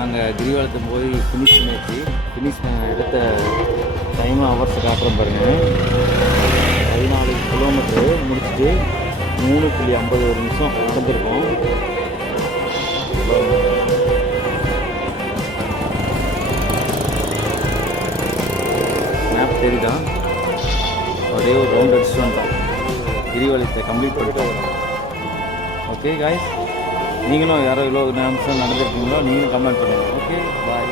நாங்கள் கிரிவலத்தை போய் ஃபினிஷ் பண்ணியாச்சு. ஃபினிஷ் எடுத்த டைம் ஹவர்ஸ் காட்டுறோம் பாருங்கள். 14 கிலோமீட்ரு முடிச்சுட்டு 3.51 நிமிஷம் நடந்திருக்கோம். மேப் தெரியுதான், அப்படியே ஒரு ரவுண்ட் அடிச்சுட்டு வந்துட்டோம். கிரிவலத்தை கம்ப்ளீட் பண்ணிட்டோம். ஓகே காய்ஸ், நீங்களும் யாரோ இவ்வளோ நிமிஷம் நடந்துருக்கீங்களோ நீங்களும் கமெண்ட் பண்ணுங்கள். ஓகே, பாய்.